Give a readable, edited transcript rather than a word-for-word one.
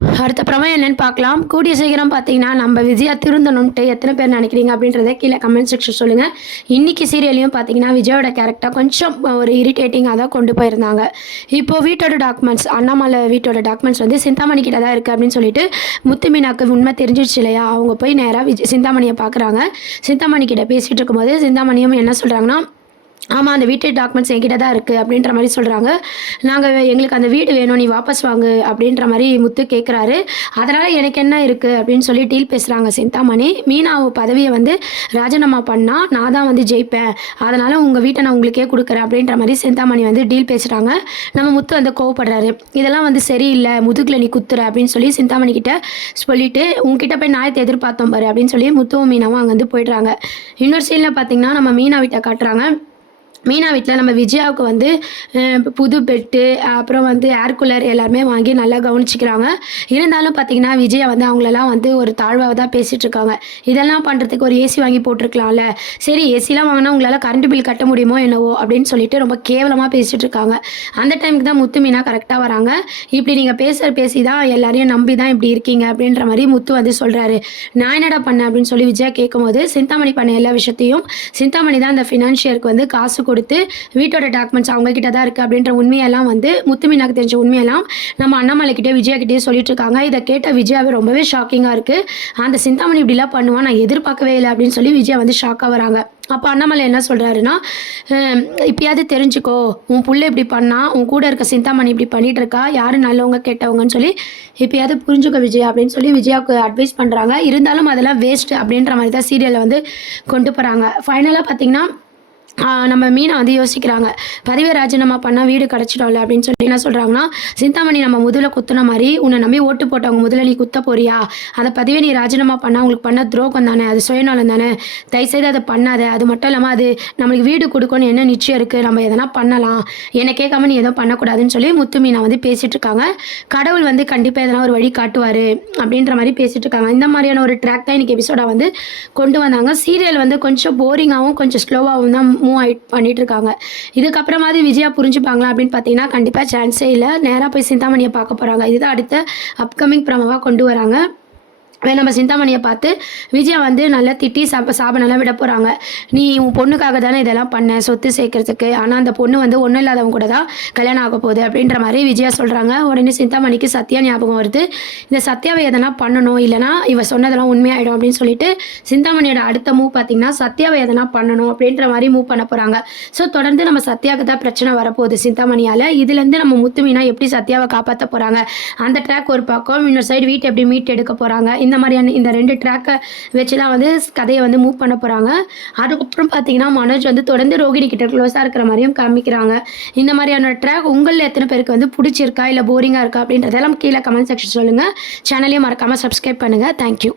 அடுத்த பிரமம் என்னன்னு பார்க்கலாம். கூடிய சீக்கிரம் பார்த்தீங்கன்னா, நம்ம விஜயா திருந்தணுன்ட்டு எத்தனை பேர் நினைக்கிறீங்க அப்படின்றத கீழே கமெண்ட் செக்ஷன் சொல்லுங்கள். இன்னைக்கு சீரியலையும் பார்த்தீங்கன்னா, விஜயோட கேரக்டர் கொஞ்சம் ஒரு இரிட்டேட்டிங்காக தான் கொண்டு போயிருந்தாங்க. இப்போது வீட்டோட டாக்குமெண்ட்ஸ் அண்ணாமலை வீட்டோட டாக்குமெண்ட்ஸ் வந்து சிந்தாமணி கிட்ட தான் இருக்குது அப்படின்னு சொல்லிட்டு முத்து மீனாக்கு உண்மை தெரிஞ்சிடுச்சு இல்லையா? அவங்க போய் நேராக சிந்தாமணியை பார்க்குறாங்க. சிந்தாமணி கிட்ட பேசிகிட்டு இருக்கும்போது சிந்தாமணியும் என்ன சொல்கிறாங்கன்னா, ஆமாம் அந்த வீட்டு டாக்குமெண்ட்ஸ் என்கிட்ட தான் இருக்குது அப்படின்ற மாதிரி சொல்கிறாங்க. எங்களுக்கு அந்த வீடு வேணும், நீ வாபஸ் வாங்கு அப்படின்ற மாதிரி முத்து கேட்குறாரு. அதனால் எனக்கு என்ன இருக்குது அப்படின்னு சொல்லி டீல் பேசுகிறாங்க சிந்தாமணி. மீனா பதவியை வந்து ராஜினாமா பண்ணால் நான் தான் வந்து ஜெயிப்பேன், அதனால் உங்கள் வீட்டை நான் உங்களுக்கே கொடுக்குறேன் அப்படின்ற மாதிரி சிந்தாமணி வந்து டீல் பேசுகிறாங்க. நம்ம முத்து வந்து கோவப்படுறாரு. இதெல்லாம் வந்து சரியில்லை, முதுகில் நீ குத்துற அப்படின்னு சொல்லி சிந்தாமணி கிட்ட சொல்லிட்டு உங்ககிட்ட போய் நாயத்தை எதிர்பார்த்தோம் பாரு அப்படின்னு சொல்லி முத்துவும் மீனாவும் அங்கே வந்து போயிடுறாங்க. இன்னொரு சீனில் பார்த்தீங்கன்னா நம்ம மீனா வீட்டை காட்டுறாங்க. மீனா வீட்டில் நம்ம விஜயாவுக்கு வந்து புது பெட்டு, அப்புறம் வந்து ஏர் கூலர் எல்லாருமே வாங்கி நல்லா கவனிச்சிக்கிறாங்க. இருந்தாலும் பார்த்தீங்கன்னா விஜயா வந்து அவங்களெல்லாம் வந்து ஒரு தாழ்வாக தான் பேசிகிட்டு இருக்காங்க. இதெல்லாம் பண்ணுறதுக்கு ஒரு ஏசி வாங்கி போட்டிருக்கலாம்ல, சரி ஏசிலாம் வாங்கினா உங்களால் கரண்ட் பில் கட்ட முடியுமோ என்னவோ அப்படின்னு சொல்லிட்டு ரொம்ப கேவலமாக பேசிகிட்டு இருக்காங்க. அந்த டைமுக்கு தான் முத்து மீனா கரெக்டாக வராங்க. இப்படி நீங்கள் பேசி தான் எல்லாரையும் நம்பி தான் இப்படி இருக்கீங்க அப்படின்ற மாதிரி முத்து வந்து சொல்கிறாரு. நான் என்னடா பண்ணேன் அப்படின்னு சொல்லி விஜயா கேட்கும்போது சிந்தாமணி பண்ண எல்லா விஷயத்தையும் சிந்தாமணி தான் அந்த ஃபினான்ஷியருக்கு வந்து காசு கொடுத்து வீட்டோட டாக்குமெண்ட்ஸ் அவங்க கிட்ட தான் இருக்குது அப்படின்ற உண்மையெல்லாம் வந்து முத்துமீனாக்கு தெரிஞ்ச உண்மையெல்லாம் நம்ம அண்ணாமலை கிட்டே விஜயா கிட்டே சொல்லிட்டு இருக்காங்க. இதை கேட்ட விஜயாவே ரொம்பவே ஷாக்கிங்காக இருக்குது. அந்த சிந்தாமணி இப்படிலாம் பண்ணுவான் நான் எதிர்பார்க்கவே இல்லை அப்படின்னு சொல்லி விஜயா வந்து ஷாக்காக வராங்க. அப்போ அண்ணாமலை என்ன சொல்கிறாருன்னா, இப்பயாவது தெரிஞ்சுக்கோ, உன் புள்ள இப்படி பண்ணா, உன் கூட இருக்க சிந்தாமணி இப்படி பண்ணிட்டு இருக்கா, யார் நல்லவங்க கெட்டவங்கன்னு சொல்லி இப்பயாவது புரிஞ்சுக்க விஜயா அப்படின்னு சொல்லி விஜயாவுக்கு அட்வைஸ் பண்ணுறாங்க. இருந்தாலும் அதெல்லாம் வேஸ்ட்டு அப்படின்ற மாதிரி தான் சீரியலை வந்து கொண்டு போகிறாங்க. ஃபைனலாக பார்த்தீங்கன்னா நம்ம மீனா வந்து யோசிக்கிறாங்க, பதவியை ராஜினாமா பண்ணால் வீடு கிடச்சிடும்ல அப்படின்னு சொல்லி என்ன சொல்கிறாங்கன்னா, சிந்தாமணி நம்ம முதல்ல குத்துன மாதிரி உன்னை நம்பி ஓட்டு போட்டவங்க முதல்ல நீ குத்த போறியா, அதை பதவியை நீ ராஜினாமா பண்ணால் உங்களுக்கு பண்ண துரோகம் தானே, அது சுயநலம் தானே, தயவுசெய்து அதை பண்ணாத. அது மட்டும் இல்லாமல் அது நம்மளுக்கு வீடு கொடுக்கணும்னு என்ன நிச்சயம் இருக்குது, நம்ம எதனா பண்ணலாம், என்னை கேட்காம நீ எதுவும் பண்ணக்கூடாதுன்னு சொல்லி முத்து மீனா வந்து பேசிகிட்டு இருக்காங்க. கடவுள் வந்து கண்டிப்பாக எதனா ஒரு வழி காட்டுவார் அப்படின்ற மாதிரி பேசிகிட்டு இருக்காங்க. இந்த மாதிரியான ஒரு ட்ராக் தான் இன்றைக்கி எபிசோடாக வந்து கொண்டு வந்தாங்க. சீரியல் வந்து கொஞ்சம் போரிங்காகவும் கொஞ்சம் ஸ்லோவாகவும் தான் மூவ் பண்ணிட்டு இருக்காங்க. இதுக்கப்புறமாவது விஜயா புரிஞ்சுப்பாங்களா அப்படின்னு பார்த்தீங்கன்னா கண்டிப்பாக சான்ஸே இல்லை. நேராக போய் சிந்தாமணியை பார்க்க போகிறாங்க. இதுதான் அடுத்த அப்கமிங் ப்ரோமோவாக கொண்டு வராங்க. நம்ம சிந்தாமணியை பார்த்து விஜயா வந்து நல்லா திட்டி சாபனெல்லாம் விட போகிறாங்க. நீ உன் பொண்ணுக்காக தானே இதெல்லாம் பண்ண, சொத்து சேர்க்கறதுக்கு, ஆனால் அந்த பொண்ணு வந்து ஒன்றும் இல்லாதவங்க கூட தான் கல்யாணம் ஆக போகுது அப்படின்ற மாதிரி விஜயா சொல்கிறாங்க. உடனே சிந்தாமணிக்கு சத்யா ஞாபகம் வருது. இந்த சத்யாவை எதனா பண்ணணும், இல்லைனா இவ சொன்னதெல்லாம் உண்மையாயிடும் அப்படின்னு சொல்லிட்டு சிந்தாமணியோட அடுத்த மூவ் பார்த்தீங்கன்னா சத்யாவை எதனா பண்ணணும் அப்படின்ற மாதிரி மூவ் பண்ண போகிறாங்க. ஸோ தொடர்ந்து நம்ம சத்யாவுக்கு தான் பிரச்சனை வரப்போகுது சிந்தாமணியால். இதுலேருந்து நம்ம முத்து மீனா எப்படி சத்யாவை காப்பாற்ற போகிறாங்க, அந்த ட்ராக் ஒரு பக்கம், இன்னொரு சைடு வீட்டை எப்படி மீட் எடுக்க போகிறாங்க, இந்த மாதிரியான இந்த 2 ட்ராக்கை வச்சு தான் வந்து கதையை வந்து மூவ் பண்ண போகிறாங்க. அதுக்கப்புறம் பார்த்தீங்கன்னா மனோஜ் வந்து தொடர்ந்து ரோகிணி கிட்ட க்ளோஸாக இருக்கிற மாதிரியும் காமிக்கிறாங்க. இந்த மாதிரியான ட்ராக் உங்களில் எத்தனை பேருக்கு வந்து பிடிச்சிருக்கா இல்லை போரிங்காக இருக்கா அப்படின்றதெல்லாம் கீழே கமெண்ட் செக்ஷன் சொல்லுங்கள். சேனலையும் மறக்காமல் சப்ஸ்கிரைப் பண்ணுங்கள். தேங்க்யூ.